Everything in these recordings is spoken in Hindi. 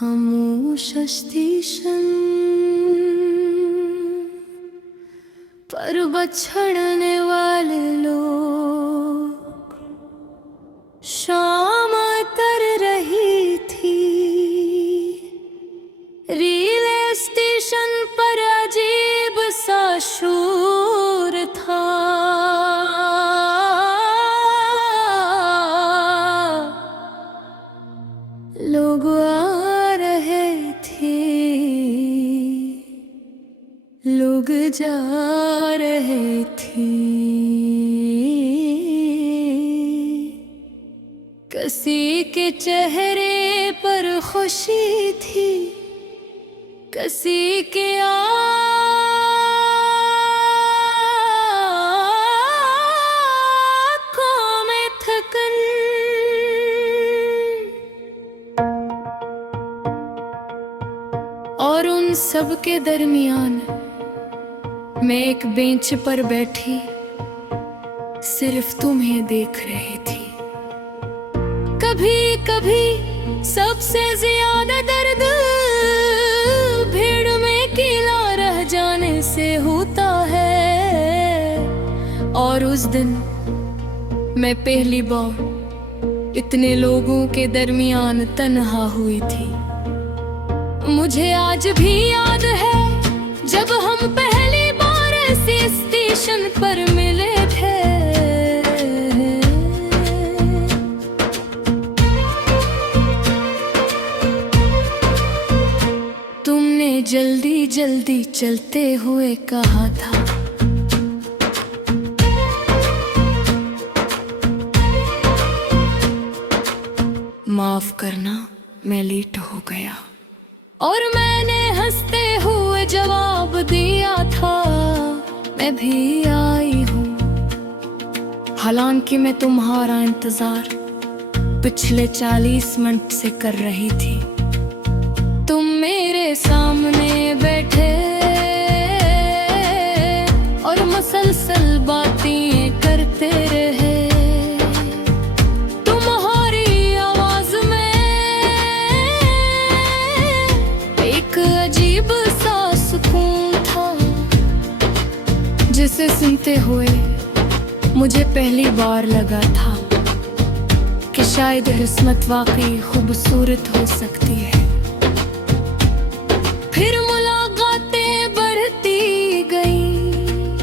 खामोश स्टेशन पर बछड़ने वाले लोग, शाम तर रही थी। रेलवे स्टेशन पर अजीब सा शोर था। लोग आ रहे थे, लोग जा रहे थे। किसी के चेहरे पर खुशी थी, किसी के आँखों में थकन। और उन सब के दरमियान मैं एक बेंच पर बैठी सिर्फ तुम्हें देख रही थी। कभी कभी सबसे ज्यादा दर्द भीड़ में अकेला रह जाने से होता है। और उस दिन मैं पहली बार इतने लोगों के दरमियान तन्हा हुई थी। मुझे आज भी याद है जब हम पहली बार ऐसे स्टेशन पर मिले थे। तुमने जल्दी जल्दी चलते हुए कहा था, माफ करना मैं लेट हो गया। और मैंने हंसते हुए जवाब दिया था, मैं भी आई हूँ। हालांकि मैं तुम्हारा इंतजार पिछले 40 मिनट से कर रही थी। तुम मेरे सामने बैठे और मुसलसल बातें करते रहे। तुम्हारी आवाज में एक अजीब सा सुकून था, जिसे सुनते हुए मुझे पहली बार लगा था कि शायद किस्मत वाकई खूबसूरत हो सकती है। फिर मुलाकातें बढ़ती गईं,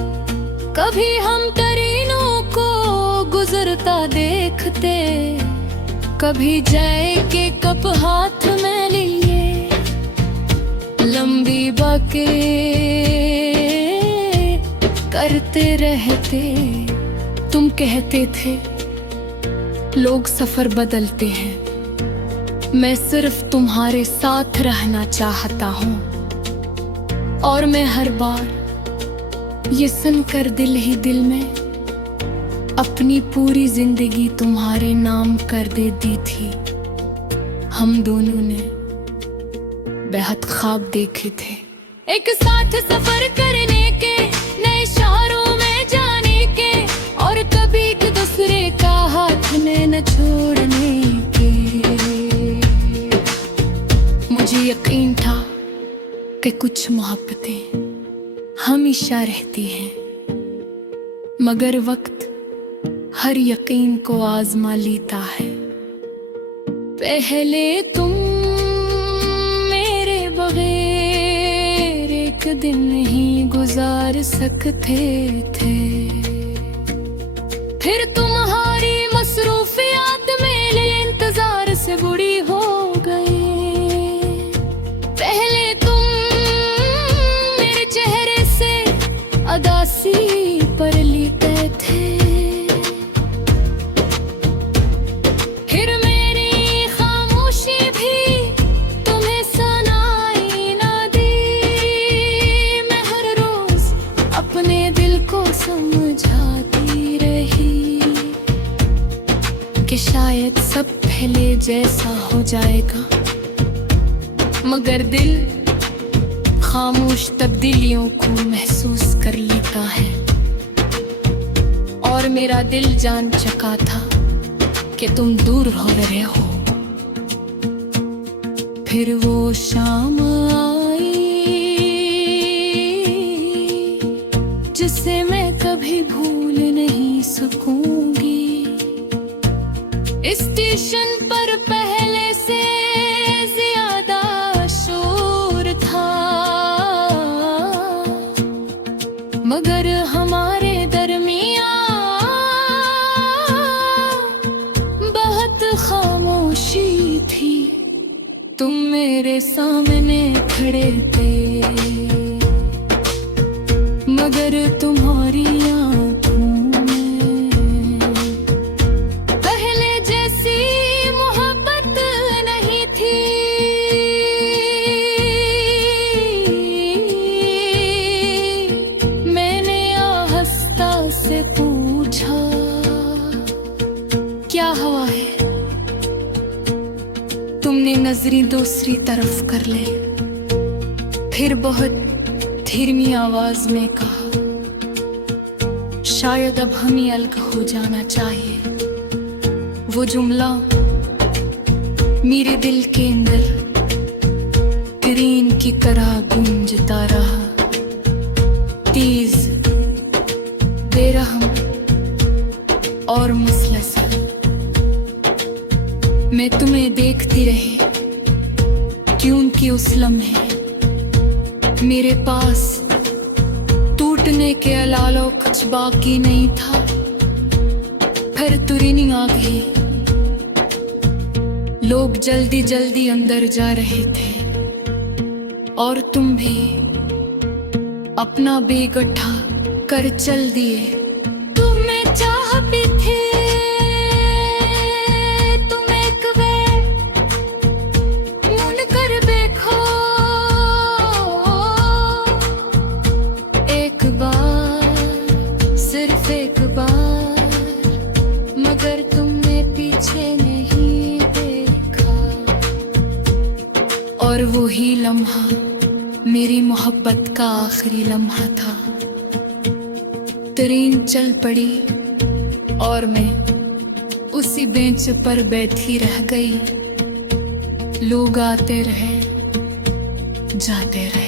कभी हम ट्रेनों को गुजरता देखते, कभी चाय के कप हाथ में लिए लंबी बातें करते रहते। तुम कहते थे लोग सफर बदलते हैं, मैं सिर्फ तुम्हारे साथ रहना चाहता हूँ। और मैं हर बार ये सुनकर दिल ही दिल में अपनी पूरी जिंदगी तुम्हारे नाम कर देती थी। हम दोनों ने बेहद ख्वाब देखे थे, एक साथ सफर करने के, नए शहरों में जाने के, और कभी एक दूसरे का हाथ में न छोड़ने के। मुझे यकीन था कि कुछ मोहब्बतें हमेशा रहती हैं, मगर वक्त हर यकीन को आजमा लेता है। पहले तुम मेरे बगैर एक दिन नहीं गुजार सकते थे, फिर तुम्हारी मसरूफियात मेरे इंतजार से बुरी हो गई। पहले तुम मेरे चेहरे से अदासी पर लिखे थे, फिर मेरी खामोशी भी तुम्हें सुनाई ना दी। मैं हर रोज अपने दिल को समझाती रही कि शायद सब पहले जैसा हो जाएगा, मगर दिल खामोश तब्दीलियों को महसूस कर लेता है। और मेरा दिल जान चुका था कि तुम दूर हो रहे हो। फिर वो शाम आई जिसे मैं कभी भूल नहीं सकूंगी। स्टेशन पर पहले से ज्यादा शोर था, मगर हमारे दरमियां बहुत खामोशी थी। तुम मेरे सामने खड़े थे, मगर तुम्हारी आंखों में पहले जैसी मोहब्बत नहीं थी। मैंने आहिस्ता से पूछा, क्या हुआ है? तुमने नजरें दूसरी तरफ कर ले, फिर बहुत धीमी आवाज में कहा, शायद अब हमें अलग हो जाना चाहिए। वो जुमला मेरे दिल के अंदर ट्रेन की तरह गूंजता रहा, तेज, बेरहम और मुसलसल। मैं तुम्हें देखती रही क्योंकि उस लम्हे मेरे पास टूटने के अलावा कुछ बाकी नहीं था। फिर ट्रेन आ गई, लोग जल्दी जल्दी अंदर जा रहे थे और तुम भी अपना बैग उठा कर चल दिए। तुम्हें चाह भी थे, तुम एक बार मुड़ कर देखो, एक बार, सिर्फ एक बार, मगर तुमने पीछे नहीं देखा। और वही लम्हा मेरी मोहब्बत का आखिरी लम्हा था। ट्रेन चल पड़ी और मैं उसी बेंच पर बैठी रह गई। लोग आते रहे, जाते रहे।